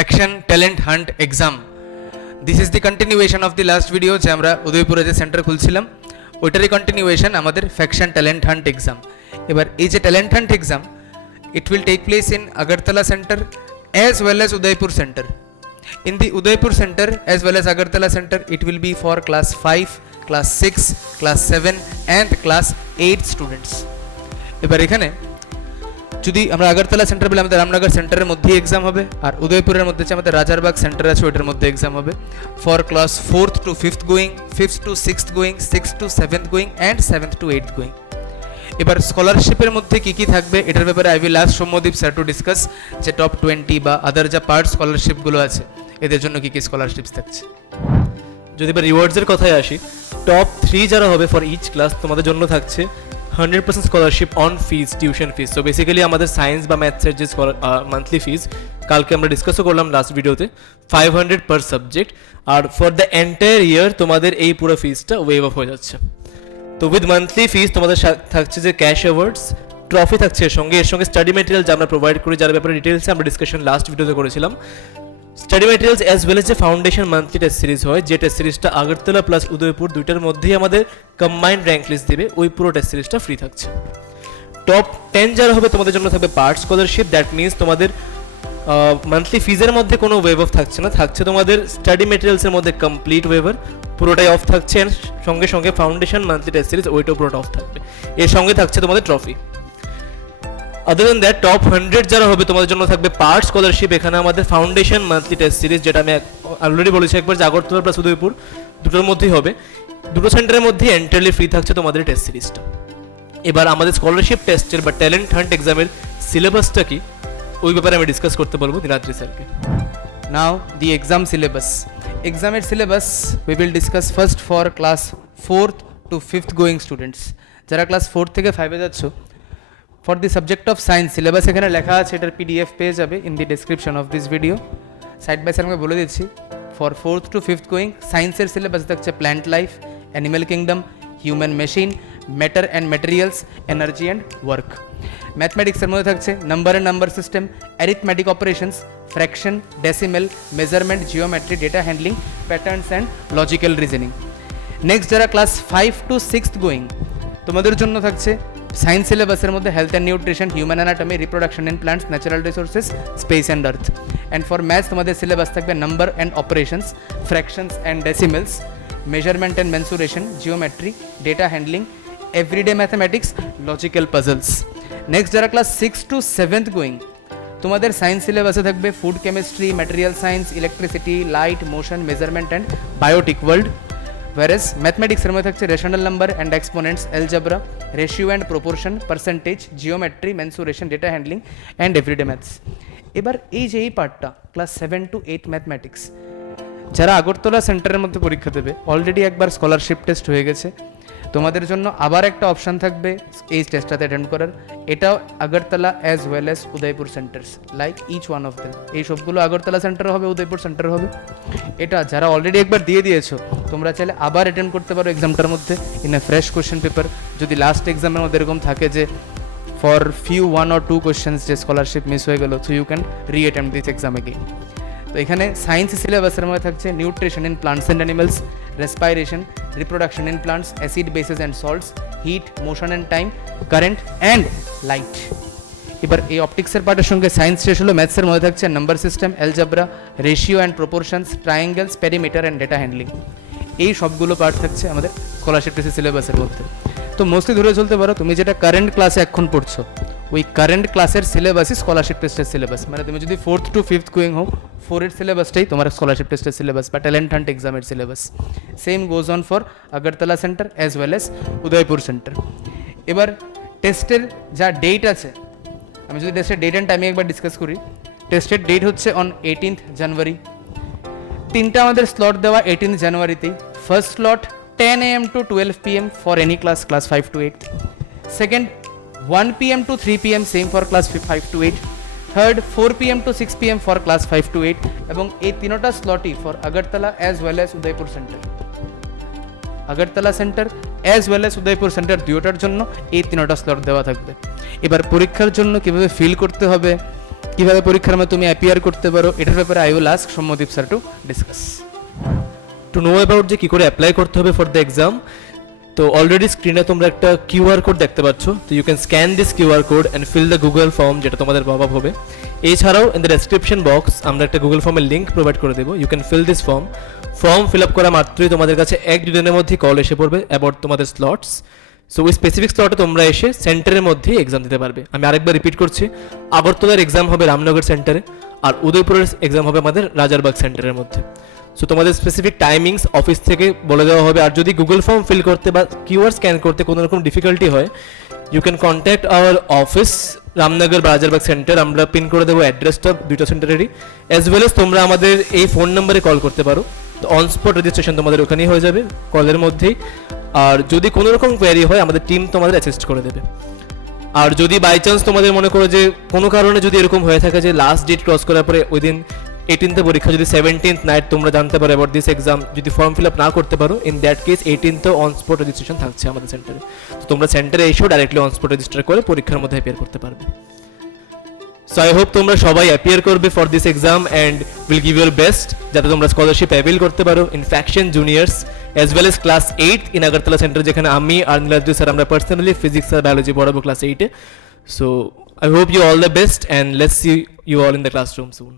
Faction talent hunt exam. This is the continuation of the last video, যে আমরা উদয়পুরে যে সেন্টার খুলছিলাম ওইটারই কন্টিনিউয়েশন আমাদের ফ্যাকশন ট্যালেন্ট হান্ট এক্সাম। এবার এই যে talent hunt exam, it will take place in Agartala center as well as Udaipur center. In the Udaipur center as well as Agartala center, it will be for class 5, class 6, class 7 and class 8 students. এবার এখানে যদি আমরা Agartala centre বলে আমাদের রামনগর সেন্টারের মধ্যেই exam হবে, আর উদয়পুরের মধ্যে যে আমাদের রাজারবাগ সেন্টার আছে ওইটার মধ্যে এক্সাম হবে for class 4th to 5th going, 5th to 6th going, 6th to 7th going and 7th to 8th going. এবার স্কলারশিপের মধ্যে কী কী থাকবে এটার ব্যাপারে I will ask Soumyadip sir to discuss, যে টপ 20 বা আদার যা পার্ট স্কলারশিপগুলো আছে এদের জন্য কী কী স্কলারশিপস থাকছে। যদি এবার রিওয়ার্ডসের কথায় আসি, টপ 3 যারা হবে ফর ইচ ক্লাস তোমাদের জন্য থাকছে 100% scholarship on fees, tuition fees. So basically আমাদের সায়েন্স বা ম্যাথসের যে মান্থলি ফিজ কালকে আমরা ডিসকাসও করলাম লাস্ট ভিডিওতে, 500 পার সাবজেক্ট, আর ফর দ্য এন্টায়ার ইয়ার তোমাদের এই পুরো ফিজটা ওয়েভ অফ হয়ে যাচ্ছে। তো উইথ মান্থলি ফিজ তোমাদের থাকছে যে ক্যাশ অ্যাওয়ার্ডস, ট্রফি থাকছে এর সঙ্গে স্টাডি ম্যাটেরিয়াল যা আমরা প্রোভাইড করি, যার ব্যাপারে ডিটেলসে আমরা ডিসকাশন লাস্ট ভিডিওতে করেছিলাম। Study materials as well as যে ফাউন্ডেশন মান্থলি টেস্ট সিরিজ হয়, যে টেস্ট সিরিজটা আগরতলা প্লাস উদয়পুর দুইটার মধ্যেই আমাদের কম্বাইন্ড র্যাঙ্ক লিস্ট দেবে, ওই পুরো টেস্ট সিরিজটা ফ্রি থাকছে। টপ 10 যারা হবে তোমাদের জন্য থাকবে পার্ট স্কলারশিপ, দ্যাট মিনস তোমাদের মান্থলি ফিজের মধ্যে কোনো ওয়েভ অফ থাকছে না, থাকছে তোমাদের স্টাডি ম্যাটেরিয়ালসের মধ্যে কমপ্লিট ওয়েভার, পুরোটাই অফ থাকছে। সঙ্গে সঙ্গে ফাউন্ডেশন মান্থলি টেস্ট সিরিজ ওইটাও পুরোটা অফ থাকবে, এর সঙ্গে থাকছে তোমাদের trophy. Other than that top 100 যারা হবে তোমাদের জন্য থাকবে পার্ট স্কলারশিপ। এখানে আমাদের ফাউন্ডেশন মান্থলি টেস্ট সিরিজ, যেটা আমি অলরেডি বলেছি একবার, যে আগরতলা প্লাস উদয়পুর দুটোর মধ্যেই হবে, দুটো সেন্টারের মধ্যে এন্টারলি ফ্রি থাকছে তোমাদের টেস্ট সিরিজটা। এবার আমাদের স্কলারশিপ টেস্টের বা ট্যালেন্ট হান্ট এক্সামের সিলেবাসটা কি ওই ব্যাপারে আমি ডিসকাস করতে বলবো দিনাদ্রি স্যারকে। Now the exam syllabus. এক্সামের syllabus we will discuss first for class 4th to 5th going students, যারা ক্লাস 4 থেকে 5-এ যাচ্ছ। For the subject of science syllabus এখানে লেখা আছে, এটার PDF পেয়ে যাবে in the description of this video. Side by side আমি বলে দিচ্ছি। For 4th to 5th going সায়েন্সের সিলেবাস থাকছে plant life, animal kingdom, human machine, matter and materials, energy and work. ম্যাথমেটিক্সের মধ্যে থাকছে number and number system, arithmetic operations, fraction, decimal, measurement, geometry, data handling, patterns and logical reasoning. Next যারা class 5 to 6th going তোমাদের জন্য থাকছে science সিলেবাসের মধ্যে health and nutrition, human anatomy, reproduction in plants, natural resources, space and earth. And for maths তোমাদের syllabus থাকবে number and operations, fractions and decimals, measurement and mensuration, geometry, data handling, everyday mathematics, logical puzzles. Next যারা class 6 to 7th going তোমাদের science সিলেবাসে থাকবে food chemistry, material science, electricity, light, motion, measurement and biotic world. whereas ম্যাথমেটিক্সের মধ্যে থাকছে rational number and exponents, algebra, ratio and proportion, percentage, geometry, mensuration, data handling and everyday maths. এবার এই যে এই পার্টটা ক্লাস 7 to 8 ম্যাথমেটিক্স, যারা আগরতলা সেন্টারের মধ্যে পরীক্ষা দেবে অলরেডি একবার স্কলারশিপ টেস্ট হয়ে গেছে, তোমাদের জন্য আবার একটা অপশান থাকবে এই টেস্টটাতে অ্যাটেন্ড করার। এটাও Agartala as well as Udaipur centres, like each one of them. এই সবগুলো আগরতলা সেন্টার হবে, উদয়পুর সেন্টার হবে। এটা যারা অলরেডি একবার দিয়ে দিয়েছো তোমরা চাইলে আবার অ্যাটেন্ড করতে পারো এক্সামটার মধ্যে in a fresh question paper. যদি লাস্ট এক্সামের মধ্যে এরকম থাকে যে ফর ফিউ 1 or 2 কোয়েশ্চেন্স যে স্কলারশিপ মিস হয়ে গেল, so you can reattempt this exam again. তো এখানে সায়েন্স সিলেবাসের মধ্যে থাকছে nutrition in plants and animals, respiration, reproduction in plants, acid bases and salts, heat, motion and time, current and light. এবার এই অপটিক্সের পার্টের সঙ্গে সায়েন্স শেষ হলো। ম্যাথসের মধ্যে থাকছে number system, algebra, ratio and proportions, triangles, perimeter and data handling. এই সবগুলো পার্ট থাকছে আমাদের স্কলারশিপ টেস্টের সিলেবাসের মধ্যে। তো মোস্টলি ধরে চলতে পারো তুমি যেটা কারেন্ট ক্লাসে এখন পড়ছো ওই কারেন্ট ক্লাসের সিলেবাসই স্কলারশিপ টেস্টের সিলেবাস। মানে তুমি যদি 4th to 5th গোয়িং হও, 4-এর সিলেবাসটাই তোমার স্কলারশিপ টেস্টের সিলেবাস বা ট্যালেন্ট হান্ট এক্সামের syllabus. Same goes on for Agartala centre as well as Udaipur centre. এবার টেস্টের যা ডেট আছে, আমি যদি টেস্টের ডেট অ্যান্ড টাইমিং একবার ডিসকাস করি। টেস্টের ডেট হচ্ছে অন 18th জানুয়ারি। তিনটা আমাদের স্লট দেওয়া 18th জানুয়ারিতেই। First slot 10 AM to 12 PM for any class, class 5 to 8। Second 1 PM to 3 PM same for class 5 to 8। Third 4 PM to 6 PM for class 5 to 8। এবং এই তিনোটা স্লটই for Agartala as well as Udaipur centre. Agartala centre as well as Udaipur centre দুটোটার জন্য এই তিনোটা slot দেওয়া থাকবে। এবার পরীক্ষার জন্য কীভাবে ফিল করতে হবে, কীভাবে পরীক্ষার মধ্যে তুমি অ্যাপিয়ার করতে পারো, এটার ব্যাপারে I will ask Soumyadip sir to discuss. To know about যে কী করে অ্যাপ্লাই করতে হবে ফর দ্য এক্সাম, তো অলরেডি স্ক্রিনে তোমরা একটা কিউআর কোড দেখতে পাচ্ছ, তো you can scan this QR code and fill the Google form, যেটা তোমাদের পপ হবে। এছাড়াও ইন দ্য ডেসক্রিপশন বক্স আমরা একটা গুগল ফর্মের লিঙ্ক প্রোভাইড করে দেবো, you can fill this form fill up করা মাত্রই তোমাদের কাছে 1-2 দিনের মধ্যেই কল এসে পড়বে অ্যাবাউট তোমাদের স্লটস। সো ওই স্পেসিফিক স্লটে তোমরা এসে সেন্টারের মধ্যেই এক্সাম দিতে পারবে। আমি আরেকবার রিপিট করছি, আগরতলার এক্সাম হবে রামনগর সেন্টারে, আর উদয়পুরের এক্সাম হবে আমাদের রাজারবাগ সেন্টারের মধ্যে। সো তোমাদের স্পেসিফিক টাইমিংস অফিস থেকে বলে দেওয়া হবে। আর যদি গুগল ফর্ম ফিল করতে বা কিউআর স্ক্যান করতে কোনো রকম ডিফিকাল্টি হয়, you can contact our office Ramnagar বা রাজারবাগ সেন্টার, আমরা পিন করে দেবো অ্যাড্রেসটা দুইটা সেন্টারেরই, অ্যাজ ওয়েল এস তোমরা আমাদের এই ফোন নাম্বারে কল করতে পারো। তো অন স্পট রেজিস্ট্রেশন তোমাদের ওখানেই হয়ে যাবে কলের মধ্যেই। আর যদি কোনো রকম কোয়ারি হয় আমাদের টিম তোমাদের অ্যাসিস্ট করে দেবে। আর যদি বাই চান্স তোমাদের মনে করো যে কোনো কারণে যদি এরকম হয়ে থাকে যে লাস্ট ডেট ক্রস করার পরে ওই দিন 18th পরীক্ষা, যদি 17th নাইট তোমরা জানতে পারো অ্যাবাউট দিস এক্সাম, যদি ফর্ম ফিল আপ না করতে পারো, in that case 18th on spot registration থাকছে আমাদের সেন্টারে। তো তোমরা সেন্টারে এসেও ডাইরেক্টলি অন স্পট রেজিস্টার করে পরীক্ষার মধ্যে অ্যাপিয়ার করতে পারবে। সো আই হোপ তোমরা সবাই অ্যাপিয়ার করবে for this exam and will give your best, যাতে তোমরা স্কলারশিপ অ্যাভেল করতে পারো in faction juniors as well as class 8 in Agartala centre, যেখানে আমি আর নীলাদ্রি স্যার আমরা পার্সোনালি ফিজিক্স আর বায়োলজি পড়াবো ক্লাস 8-এ। সো I hope you all the best and let's see you all in the classroom soon.